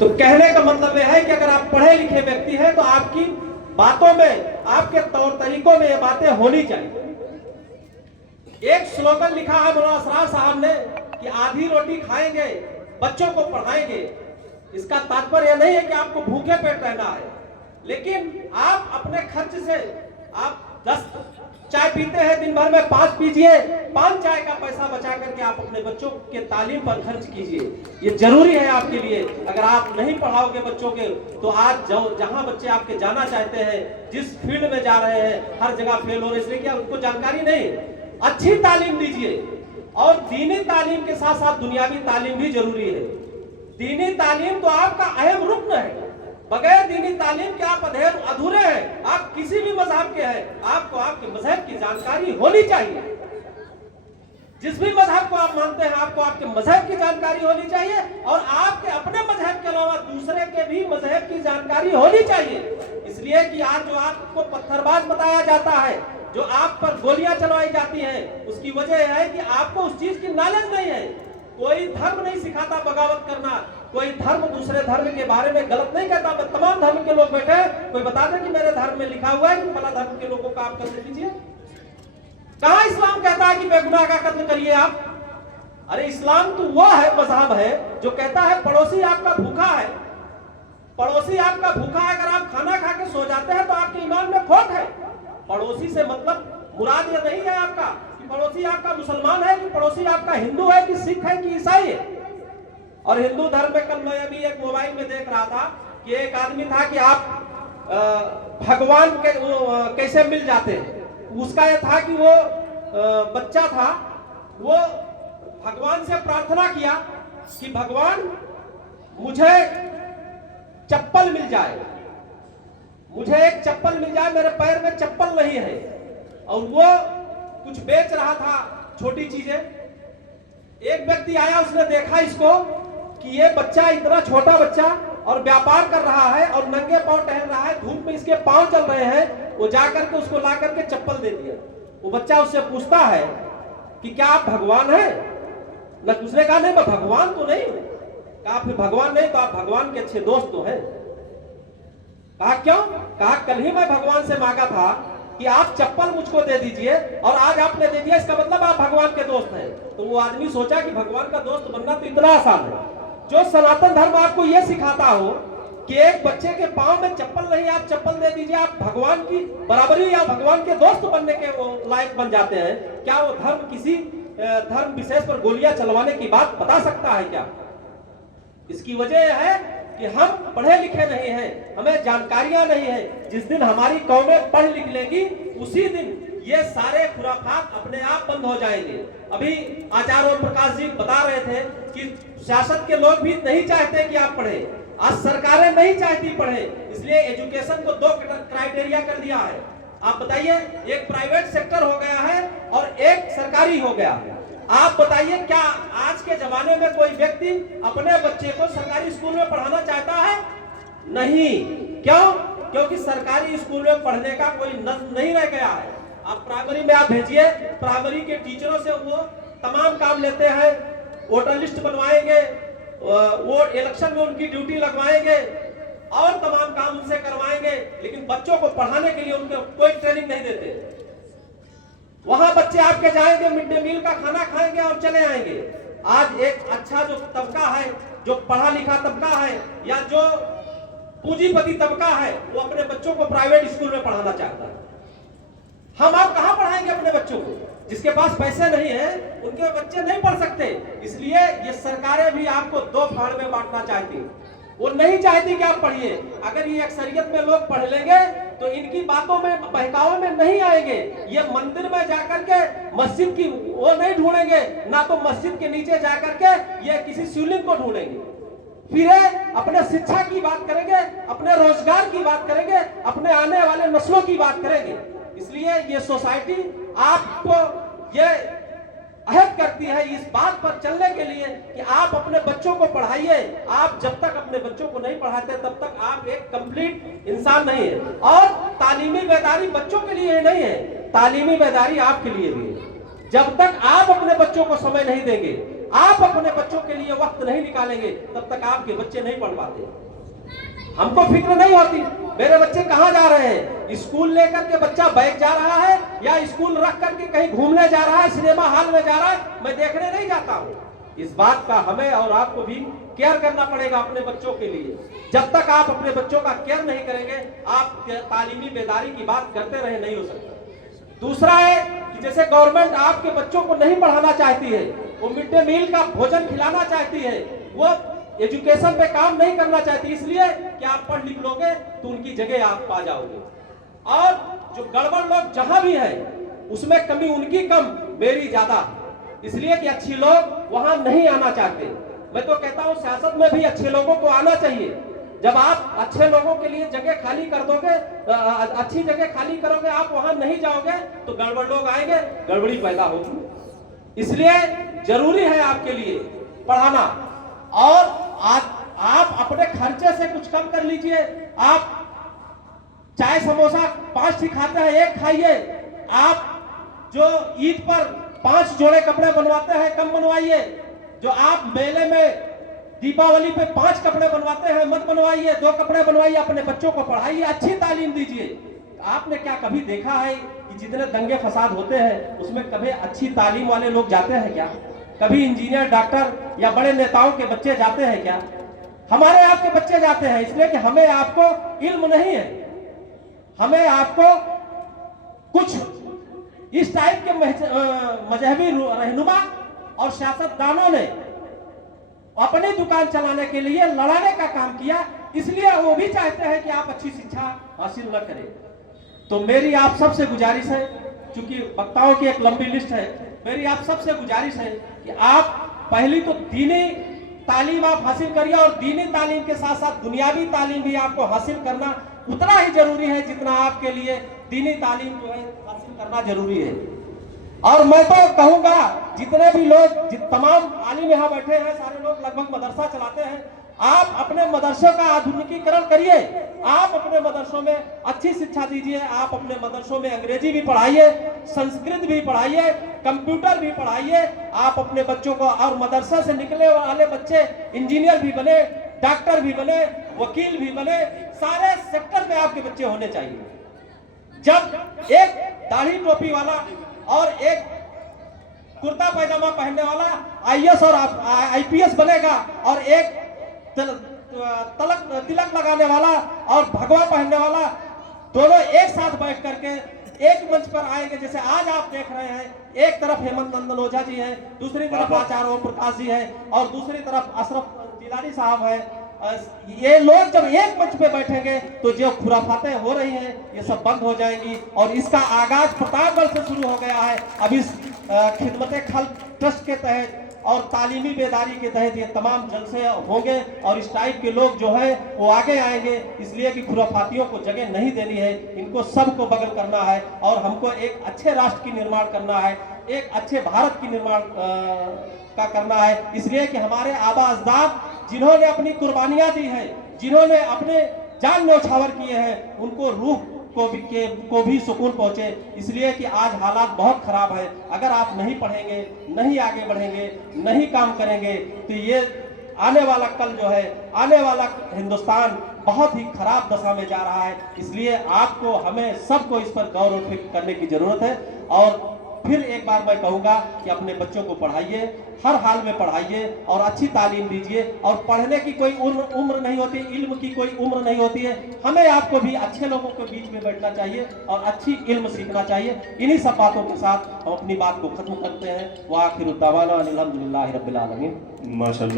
तो कहने का मतलब यह है कि अगर आप पढ़े लिखे व्यक्ति हैं तो आपकी बातों में, आपके तौर तरीकों में ये बातें होनी चाहिए। एक स्लोगन लिखा है मौलाना असरार साहब ने कि आधी रोटी खाएंगे, बच्चों को पढ़ाएंगे। इसका तात्पर्य नहीं है कि आपको भूखे पेट रहना है, लेकिन आप अपने खर्च से, आप 10 चाय पीते हैं दिन भर में, 5 पीजिए, 5 चाय का पैसा बचा करके आप अपने बच्चों के तालीम पर खर्च कीजिए। ये जरूरी है आपके लिए। अगर आप नहीं पढ़ाओगे बच्चों के तो आज जहां बच्चे आपके जाना चाहते हैं, जिस फील्ड में जा रहे हैं, हर जगह फेल हो रहे हैं। इसलिए क्या उनको जानकारी नहीं? अच्छी तालीम दीजिए। और दीनी तालीम के साथ साथ दुनियावी तालीम भी जरूरी है। दीनी तालीम तो आपका अहम रुकन है। बगैर दीनी तालीम के आप अधूरे हैं। आप किसी भी मजहब के हैं, आपको आपके मजहब की जानकारी होनी चाहिए। जिस भी मजहब को आप मानते हैं, आपको आपके मजहब की जानकारी होनी चाहिए, और आपके अपने मजहब के अलावा दूसरे के भी मजहब की जानकारी होनी चाहिए। इसलिए कि आज जो आपको पत्थरबाज बताया जाता है, जो आप पर गोलियां चलवाई जाती हैं, उसकी वजह यह है कि आपको उस चीज की नॉलेज नहीं है। कोई धर्म नहीं सिखाता बगावत करना, कोई धर्म दूसरे धर्म के बारे में गलत नहीं कहता। तमाम धर्म के लोग बैठे, कोई बता दे कि मेरे धर्म में लिखा हुआ है कि फला धर्म के लोगों का आप कत्ल कीजिए। कहां इस्लाम कहता है कि बेगुनाह का कत्ल करिए आप? अरे इस्लाम तो वो है, मजहब है जो कहता है पड़ोसी आपका भूखा है, पड़ोसी आपका भूखा है, अगर आप खाना खा के सो जाते हैं तो आपके ईमान में खोट है। पड़ोसी से मतलब मुराद ये नहीं है आपका कि पड़ोसी आपका मुसलमान है, कि पड़ोसी आपका हिंदू है, कि सिख है, कि ईसाई है। और हिंदू धर्म में कल मैं अभी एक मोबाइल में देख रहा था कि एक आदमी था कि आप भगवान के कैसे मिल जाते हैं। उसका यह था कि वो बच्चा था, वो भगवान से प्रार्थना किया कि भगवान मुझे चप्पल मिल जाए, मुझे एक चप्पल मिल जाए, मेरे पैर में चप्पल नहीं है। और वो कुछ बेच रहा था, छोटी चीजें। एक व्यक्ति आया, उसने देखा इसको कि ये बच्चा, इतना छोटा बच्चा, और व्यापार कर रहा है और नंगे पांव टहल रहा है, धूप में इसके पांव चल रहे हैं। वो जाकर के उसको ला करके चप्पल दे दिया। वो बच्चा उससे पूछता है कि क्या आप भगवान हैं? न उसने कहा नहीं, मैं भगवान तो नहीं हूं। कहा फिर भगवान नहीं तो आप भगवान के अच्छे दोस्त तो हैं। कहा क्यों? कहा कल ही मैं भगवान से मांगा था कि आप चप्पल मुझको दे दीजिए, और आज आपने दे दिया, इसका मतलब आप भगवान के दोस्त हैं। तो वो आदमी सोचा कि भगवान का दोस्त बनना तो इतना आसान है। जो सनातन धर्म आपको यह सिखाता हो कि एक बच्चे के पांव में चप्पल नहीं, आप चप्पल दे दीजिए, आप भगवान की बराबरी या भगवान के दोस्त बनने के वो लायक बन जाते हैं, क्या वो धर्म किसी धर्म विशेष पर गोलियां चलवाने की बात बता सकता है क्या? इसकी वजह यह है कि हम पढ़े लिखे नहीं हैं, हमें जानकारियां नहीं है। जिस दिन हमारी कौमें पढ़ लिख लेंगी, उसी दिन ये सारे खुराफात अपने आप बंद हो जाएंगे। अभी आचार्य ओम प्रकाश जी बता रहे थे कि शासक के लोग भी नहीं चाहते कि आप पढ़े, आज सरकारें नहीं चाहती पढ़े, इसलिए एजुकेशन को 2 क्राइटेरिया कर दिया है। आप बताइए, एक प्राइवेट सेक्टर हो गया है और एक सरकारी हो गया है। आप बताइए, क्या आज के जमाने में कोई व्यक्ति अपने बच्चे को सरकारी स्कूल में पढ़ाना चाहता है? नहीं। क्यों? क्योंकि सरकारी स्कूल में पढ़ने का कोई नज़्म नहीं रह गया है। आप प्राइमरी में आप भेजिए, प्राइमरी के टीचरों से वो तमाम काम लेते हैं, वोटर लिस्ट बनवाएंगे, वो इलेक्शन में उनकी ड्यूटी लगवाएंगे और तमाम काम उनसे करवाएंगे, लेकिन बच्चों को पढ़ाने के लिए उनको कोई ट्रेनिंग नहीं देते। वहां बच्चे आपके जाएंगे, मिड डे मील का खाना खाएंगे और चले आएंगे। आज एक अच्छा जो तबका है, जो पढ़ा लिखा तबका है या जो पूंजीपति तबका है, वो अपने बच्चों को प्राइवेट स्कूल में पढ़ाना चाहता है। हम आप कहां पढ़ाएंगे अपने बच्चों को? जिसके पास पैसे नहीं है, उनके बच्चे नहीं पढ़ सकते। इसलिए ये सरकारें भी आपको 2 फाड़ में बांटना चाहती, वो नहीं चाहती कि आप पढ़िए। अगर ये अक्सरियत में लोग पढ़ लेंगे तो इनकी बातों में, बहकावे में नहीं आएंगे। ये मंदिर में जाकर के मस्जिद की वो नहीं ढूंढेंगे, ना तो मस्जिद के नीचे जाकर के ये किसी शिवलिंग को ढूंढेंगे। फिर अपने शिक्षा की बात करेंगे, अपने रोजगार की बात करेंगे, अपने आने वाले नस्लों की बात करेंगे। इसलिए ये सोसाइटी आपको ये अहद करती है इस बात पर चलने के लिए कि आप अपने बच्चों को पढ़ाइए। आप जब तक अपने बच्चों को नहीं पढ़ाते तब तक आप एक कंप्लीट इंसान नहीं है। और तालीमी बेदारी बच्चों के लिए नहीं है, तालीमी बेदारी आपके लिए भी है। जब तक आप अपने बच्चों को समय नहीं देंगे, आप अपने बच्चों के लिए वक्त नहीं निकालेंगे तब तक आपके बच्चे नहीं पढ़ पाते। हमको फिक्र नहीं होती मेरे बच्चे कहां जा रहे हैं, स्कूल लेकर के बच्चा बैग जा रहा है या स्कूल रख करके कहीं घूमने जा रहा है, सिनेमा हॉल में जा रहा है, मैं देखने नहीं जाता हूं। इस बात का हमें और आपको भी केयर करना पड़ेगा अपने बच्चों के लिए। जब तक आप अपने बच्चों का केयर नहीं करेंगे, आप तालीमी बेदारी की बात करते रहे नहीं हो सकता। दूसरा है कि जैसे गवर्नमेंट आपके बच्चों को नहीं पढ़ाना चाहती है, वो मिड डे मील का भोजन खिलाना चाहती है, वो एजुकेशन पे काम नहीं करना चाहती, इसलिए कि आप पढ़ लिख लोगे तो उनकी जगह आप पा जाओगे। और जो गड़बड़ लोग जहां भी है उसमें कमी उनकी कम मेरी ज्यादा, इसलिए कि अच्छी लोग वहां नहीं आना चाहते। मैं तो कहता हूं सियासत में भी अच्छे लोगों को आना चाहिए। जब आप अच्छे लोगों के लिए जगह खाली कर दोगे, अच्छी जगह खाली करोगे, आप वहां नहीं जाओगे तो गड़बड़ लोग आएंगे, गड़बड़ी पैदा होगी। इसलिए जरूरी है आपके लिए पढ़ाना। और आज आप अपने खर्चे से कुछ कम कर लीजिए। आप चाय समोसा 5 ही खाते हैं, 1 खाइए। आप जो ईद पर 5 जोड़े कपड़े बनवाते हैं, कम बनवाइए। जो आप मेले में दीपावली पे 5 कपड़े बनवाते हैं, मत बनवाइए, 2 कपड़े बनवाइए। अपने बच्चों को पढ़ाइए, अच्छी तालीम दीजिए। आपने क्या कभी देखा है कि जितने दंगे फसाद होते हैं उसमें कभी अच्छी तालीम वाले लोग जाते हैं क्या? कभी इंजीनियर, डॉक्टर या बड़े नेताओं के बच्चे जाते हैं क्या? हमारे आपके बच्चे जाते हैं, इसलिए कि हमें आपको इल्म नहीं है। हमें आपको कुछ इस टाइप के मजहबी रहनुमा और सियासतदानों ने अपनी दुकान चलाने के लिए लड़ाने का काम किया, इसलिए वो भी चाहते हैं कि आप अच्छी शिक्षा हासिल न करें। तो मेरी आप सबसे गुजारिश है, चूंकि वक्ताओं की एक लंबी लिस्ट है, मेरी आप सबसे गुजारिश है कि आप पहली तो दीनी तालीम आप हासिल करिए, और दीनी तालीम के साथ साथ दुनियावी तालीम भी आपको हासिल करना उतना ही जरूरी है जितना आपके लिए दीनी तालीम जो है हासिल करना जरूरी है। और मैं तो कहूंगा जितने भी लोग तमाम आलिम यहाँ बैठे हैं, सारे लोग लगभग मदरसा चलाते हैं, आप अपने मदरसों का आधुनिकीकरण करिए। आप अपने मदरसों में अच्छी शिक्षा दीजिए। आप अपने मदरसों में अंग्रेजी भी पढ़ाइए, संस्कृत भी पढ़ाइए, कंप्यूटर भी पढ़ाइए। आप अपने बच्चों को, और मदरसा से निकले वाले बच्चे इंजीनियर भी बने, डॉक्टर भी बने, वकील भी बने, सारे सेक्टर में आपके बच्चे होने चाहिए। जब एक दाढ़ी टोपी वाला और एक कुर्ता पैजामा पहनने वाला आईएएस और आईपीएस बनेगा, और एक तिलक लगाने वाला और भगवा पहनने वाला दोनों एक साथ बैठ करके एक मंच पर आएंगे, जैसे आज आप देख रहे हैं, एक तरफ हेमंत नंदन ओझा जी हैं, दूसरी तरफ आचार्य ओम प्रकाश जी हैं, और दूसरी तरफ अशरफ जिलानी साहब हैं। ये लोग जब एक मंच पे बैठेंगे तो जो खुराफातें हो रही हैं ये सब बंद हो जाएंगी। और इसका आगाज प्रतापगढ़ से शुरू हो गया है। अब इस खिदमत खल्क ट्रस्ट के तहत और तालीमी बेदारी के तहत ये तमाम जलसे होंगे, और इस टाइप के लोग जो है वो आगे आएंगे, इसलिए कि खुराफातियों को जगह नहीं देनी है, इनको सबको बगल करना है, और हमको एक अच्छे राष्ट्र की निर्माण करना है, एक अच्छे भारत की निर्माण का करना है। इसलिए कि हमारे आबा अजदाद जिन्होंने अपनी कुर्बानियां दी हैं, जिन्होंने अपने जान न्यौछावर किए हैं, उनको रूह को भी सुकून पहुंचे। इसलिए कि आज हालात बहुत खराब है। अगर आप नहीं पढ़ेंगे, नहीं आगे बढ़ेंगे, नहीं काम करेंगे, तो ये आने वाला कल जो है, आने वाला हिंदुस्तान बहुत ही खराब दशा में जा रहा है। इसलिए आपको, हमें सबको इस पर गौर और फिक्र करने की जरूरत है। और फिर एक बार मैं कहूंगा कि अपने बच्चों को पढ़ाइए, हर हाल में पढ़ाइए और अच्छी तालीम दीजिए। और पढ़ने की कोई उम्र नहीं होती, इल्म की कोई उम्र नहीं होती है। हमें आपको भी अच्छे लोगों के बीच में बैठना चाहिए और अच्छी इल्म सीखना चाहिए। इन्हीं सब बातों के साथ हम अपनी बात को खत्म करते हैं। व आखिर दावाना अनिल हम्दुलिल्लाहि रब्बिल आलमीन। माशाअल्लाह।